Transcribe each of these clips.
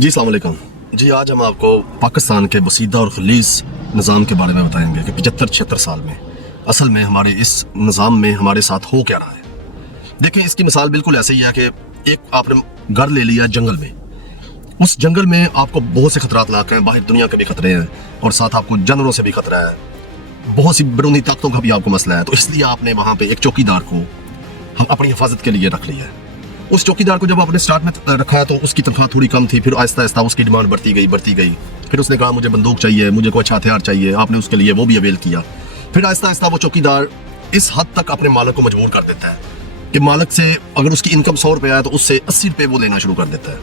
जी अस्सलाम वालेकुम। जी आज हम आपको पाकिस्तान के बसीदा और खलीज निज़ाम के बारे में बताएंगे कि 75-76 साल में असल में हमारे इस निज़ाम में हमारे साथ हो क्या रहा है। देखिए इसकी मिसाल बिल्कुल ऐसे ही है कि एक आपने घर ले लिया जंगल में, उस जंगल में आपको बहुत से खतरात लाक हैं, बाहर दुनिया के भी खतरे हैं और साथ आपको जानवरों से भी खतरा है, बहुत सी बैरूनी ताकतों का भी आपको मसला है। तो इसलिए आपने वहाँ पे एक चौकीदार को अपनी हिफाजत के लिए रख लिया है। उस चौकीदार को जब आपने स्टार्ट में रखा तो उसकी तनख्वाह थोड़ी कम थी, फिर आहिस्ता आहिस्ता उसकी डिमांड बढ़ती गई। फिर उसने कहा मुझे बंदूक चाहिए, मुझे कोई अच्छा हथियार चाहिए, आपने उसके लिए वो भी अवेल किया। फिर आहिस्ता आहिस्ता वो चौकीदार इस हद तक अपने मालिक को मजबूर कर देता है कि मालिक से अगर उसकी इनकम 100 रुपये आया तो उससे 80 रुपये वो लेना शुरू कर देता है।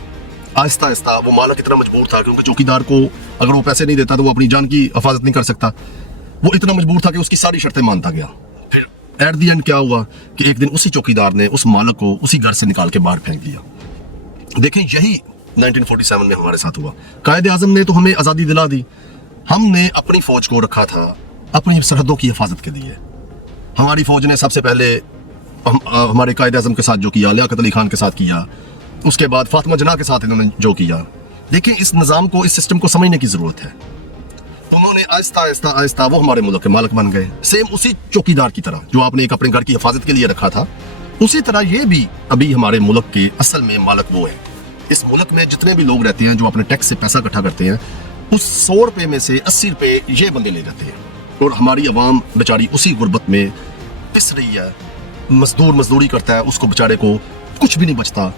आहिस्ता आहिस्ता वो मालिक इतना मजबूर था क्योंकि चौकीदार को अगर वो पैसे नहीं देता तो वो अपनी जान की हिफाजत नहीं कर सकता। वो इतना मजबूर था कि उसकी सारी शर्तें मानता गया। फिर एट दी एंड क्या हुआ कि एक दिन उसी चौकीदार ने उस मालिक को उसी घर से निकाल के बाहर फेंक दिया। देखें यही 1947 में हमारे साथ हुआ। कायदे आज़म ने तो हमें आज़ादी दिला दी, हमने अपनी फौज को रखा था अपनी सरहदों की हिफाजत के लिए। हमारी फौज ने सबसे पहले हमारे कायदे आज़म के साथ जो किया, लियाकत अली खान के साथ किया, उसके बाद फातिमा जना के साथ इन्होंने जो किया। देखिए इस निज़ाम को, इस सिस्टम को समझने की ज़रूरत है। उन्होंने आहिस्ता आहिस्ता आहिस्ता वो हमारे मुल्क के मालिक बन गए, सेम उसी चौकीदार की तरह जो आपने एक अपने घर की हिफाजत के लिए रखा था, उसी तरह ये भी अभी हमारे मुल्क के असल में मालिक वो है। इस मुल्क में जितने भी लोग रहते हैं जो अपने टैक्स से पैसा इकट्ठा करते हैं, उस 100 रुपये में से 80 रुपये ये बंदे ले जाते हैं और हमारी आवाम बेचारी उसी गुर्बत में पिस रही है। मजदूरी करता है, उसको बेचारे को कुछ भी नहीं बचता।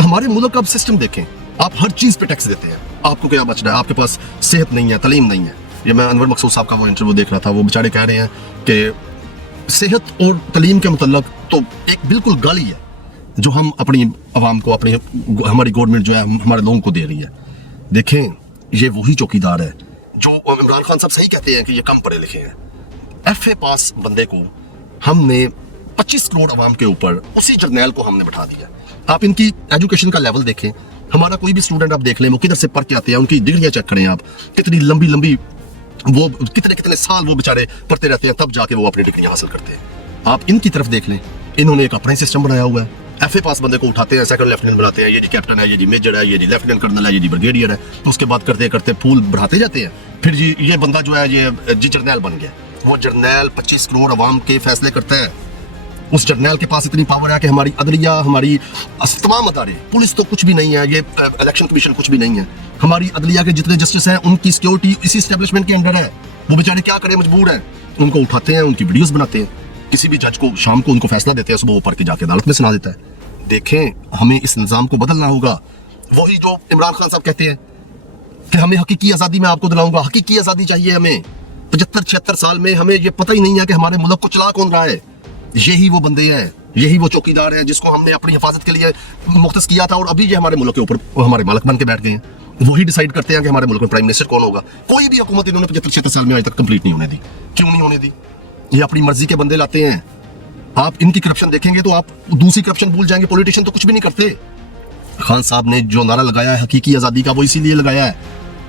हमारे मुल्क का अब सिस्टम देखें, आप हर चीज़ पे टैक्स देते हैं, आपको क्या बच रहा है? आपके पास सेहत नहीं है, तालीम नहीं है। ये मैं अनवर मकसूद साहब का वो इंटरव्यू देख रहा था, वो बेचारे कह रहे हैं कि सेहत और तालीम के मुतल्लक तो एक बिल्कुल गाली है जो हम अपनी आवाम को, हमारी गवर्नमेंट जो है हमारे लोगों को दे रही है। देखें ये वही चौकीदार है जो इमरान खान साहब सही कहते हैं कि ये कम पढ़े लिखे हैं। FA पास बंदे को हमने 25 करोड़ आवाम के ऊपर उसी जर्नैल को हमने बैठा दिया। आप इनकी एजुकेशन का लेवल देखें, हमारा कोई भी स्टूडेंट आप देख लें वो किधर से पढ़ के आते हैं, उनकी डिग्रियां चेक करें आप, कितनी लंबी वो कितने साल वो बेचारे पढ़ते रहते हैं, तब जाके वो अपनी डिग्रियां हासिल करते हैं। आप इनकी तरफ देख लें, इन्होंने एक अपना सिस्टम बनाया हुआ है। FA पास बंदे को उठाते हैं, सेकंड लेफ्टिनेंट बनाते हैं, ये जी कैप्टन है, ये जी मेजर है, ये जी लेफ्टिनेंट कर्नल है, ये जी ब्रिगेडियर है। तो उसके बाद करते करते फूल बढ़ाते जाते हैं। फिर जी ये बंदा जो है ये जी जर्नैल बन गया। वो जर्नैल 25 करोड़ आवाम के फैसले करता है। उस जर्नैल के पास इतनी पावर है कि हमारी अदलिया, हमारी तमाम अदारे, पुलिस तो कुछ भी नहीं है, ये इलेक्शन कमीशन कुछ भी नहीं है, हमारी अदलिया के जितने जस्टिस हैं उनकी सिक्योरिटी इसी एस्टेब्लिशमेंट के अंडर है। वो बेचारे क्या करें, मजबूर हैं। उनको उठाते हैं, उनकी वीडियोस बनाते हैं, किसी भी जज को शाम को उनको फैसला देते हैं, सुबह वो पढ़ के जाके अदालत में सुना देता है। देखें हमें इस निज़ाम को बदलना होगा। वही जो इमरान खान साहब कहते हैं कि हमें हकीकी आज़ादी मैं आपको दिलाऊंगा। हकीकी आज़ादी चाहिए हमें। 75-76 साल में हमें ये पता ही नहीं है कि हमारे मुल्क को चला कौन रहा है। यही वो बंदे हैं, यही वो चौकीदार हैं जिसको हमने अपनी हिफाजत के लिए मुख्तस किया था और अभी ये हमारे मुल्क के ऊपर हमारे मालिक बन के बैठ गए हैं। वही डिसाइड करते हैं कि हमारे मुल्क में प्राइम मिनिस्टर कौन होगा। कोई भी हुकूमत इन्होंने 75-76 साल में आज तक कंप्लीट नहीं होने दी। क्यों नहीं होने दी? ये अपनी मर्जी के बंदे लाते हैं। आप इनकी करप्शन देखेंगे तो आप दूसरी करप्शन भूल जाएंगे। पॉलिटिशियन तो कुछ भी नहीं करते। खान साहब ने जो नारा लगाया है हकीकी आज़ादी का, वो इसीलिए लगाया है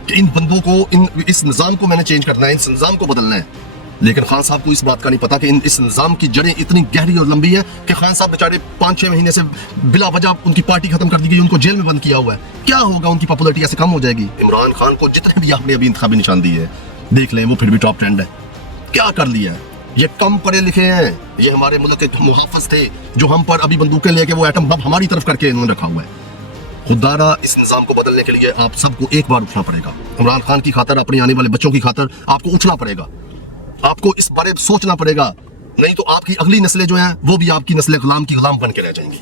कि इन बंदों को, इस निज़ाम को मैंने चेंज करना है, इस निज़ाम को बदलना है। लेकिन खान साहब को इस बात का नहीं पता कि इस निज़ाम की जड़ें इतनी गहरी और लंबी है कि खान साहब बेचारे 5-6 महीने से बिला वजह उनकी पार्टी खत्म कर दी गई, उनको जेल में बंद किया हुआ है। क्या होगा? उनकी पॉपुलैरिटी ऐसे कम हो जाएगी। इमरान खान को जितने भी आपने अभी इंतखाबी निशान दी है देख लें, वो फिर भी टॉप ट्रेंड है। क्या कर लिया है? ये कम पढ़े लिखे हैं, ये हमारे मुल्क के मुहाफ़िज़ थे जो हम पर अभी बंदूकें लेके वो एटम बम हमारी तरफ करके इन्होंने रखा हुआ है। खुदारा इस निज़ाम को बदलने के लिए आप सबको एक बार उठना पड़ेगा। इमरान खान की खातर, अपने आने वाले बच्चों की खातर आपको उठना पड़ेगा। आपको इस बारे में सोचना पड़ेगा, नहीं तो आपकी अगली नस्लें जो हैं वो भी आपकी नस्लें गुलाम की गुलाम बन के रह जाएंगी।